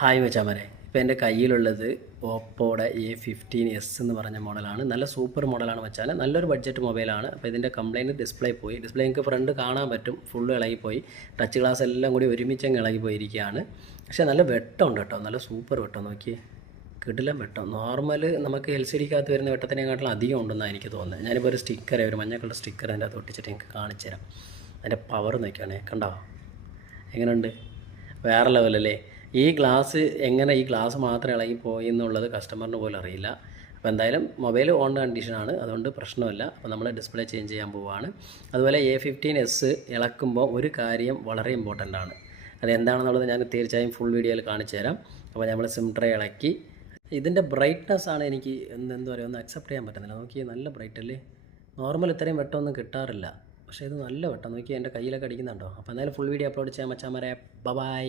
Hi മച്ചാമാരെ, ഇപ്പോൾ എൻ്റെ കയ്യിലുള്ളത് ഓപ്പോയുടെ A15s എന്ന് പറഞ്ഞ മോഡലാണ്. നല്ല സൂപ്പർ മോഡലാണ് മച്ചാനെ. നല്ലൊരു ബഡ്ജറ്റ് മൊബൈലാണ്. അപ്പോൾ ഇതിൻ്റെ കംപ്ലയിൻറ്റ് ഡിസ്പ്ലേ പോയി. ഡിസ്പ്ലേ നിങ്ങൾക്ക് ഫ്രണ്ട് കാണാൻ പറ്റും, ഫുള്ള് ഇളകിപ്പോയി. ടച്ച് ഗ്ലാസ് എല്ലാം കൂടി ഒരുമിച്ചങ്ങ് ഇളകിപ്പോയിരിക്കുകയാണ്. പക്ഷേ നല്ല വെട്ടമുണ്ട് കേട്ടോ, നല്ല സൂപ്പർ വെട്ടം. നോക്കി, കിടിലം വെട്ടം. നോർമൽ നമുക്ക് LCDക്കകത്ത് വരുന്ന വെട്ടത്തിനെക്കാട്ടിലും അധികം ഉണ്ടെന്നാണ് എനിക്ക് തോന്നുന്നത്. ഞാനിപ്പോൾ ഒരു സ്റ്റിക്കർ, ഒരു മഞ്ഞ കളർ സ്റ്റിക്കർ അതിൻ്റെ അകത്ത് ഒട്ടിച്ചിട്ട് എനിക്ക് കാണിച്ചു തരാം. അതിൻ്റെ പവർ നോക്കിയാണേ, കണ്ടോ എങ്ങനെയുണ്ട്? വേറെ ലെവലല്ലേ. ഈ ഗ്ലാസ് മാത്രം ഇളകിപ്പോയി എന്നുള്ളത് കസ്റ്റമറിന് പോലും അറിയില്ല. അപ്പോൾ എന്തായാലും മൊബൈൽ ഓൺ കണ്ടീഷനാണ്, അതുകൊണ്ട് പ്രശ്നമില്ല. അപ്പോൾ നമ്മൾ ഡിസ്പ്ലേ ചേഞ്ച് ചെയ്യാൻ പോവുകയാണ്. അതുപോലെ A15s ഇളക്കുമ്പോൾ ഒരു കാര്യം വളരെ ഇമ്പോർട്ടൻ്റ് ആണ്. അതെന്താണെന്നുള്ളത് ഞാൻ തീർച്ചയായും ഫുൾ വീഡിയോയിൽ കാണിച്ചു തരാം. അപ്പോൾ നമ്മൾ സിം ട്രേ ഇളക്കി. ഇതിൻ്റെ ബ്രൈറ്റ്നസ്സാണ് എനിക്ക് എന്താ പറയുക, ഒന്ന് അക്സെപ്റ്റ് ചെയ്യാൻ പറ്റുന്നില്ല. നോക്കി, നല്ല ബ്രൈറ്റ് അല്ലേ. നോർമൽ ഇത്രയും വെട്ടമൊന്നും കിട്ടാറില്ല, പക്ഷേ ഇത് നല്ല വെട്ടം. നോക്കി, എൻ്റെ കയ്യിലൊക്കെ അടിക്കുന്നുണ്ടോ. അപ്പോൾ എന്തായാലും ഫുൾ വീഡിയോ അപ്ലോഡ് ചെയ്യാൻ മച്ചാമാരെ. ബൈ.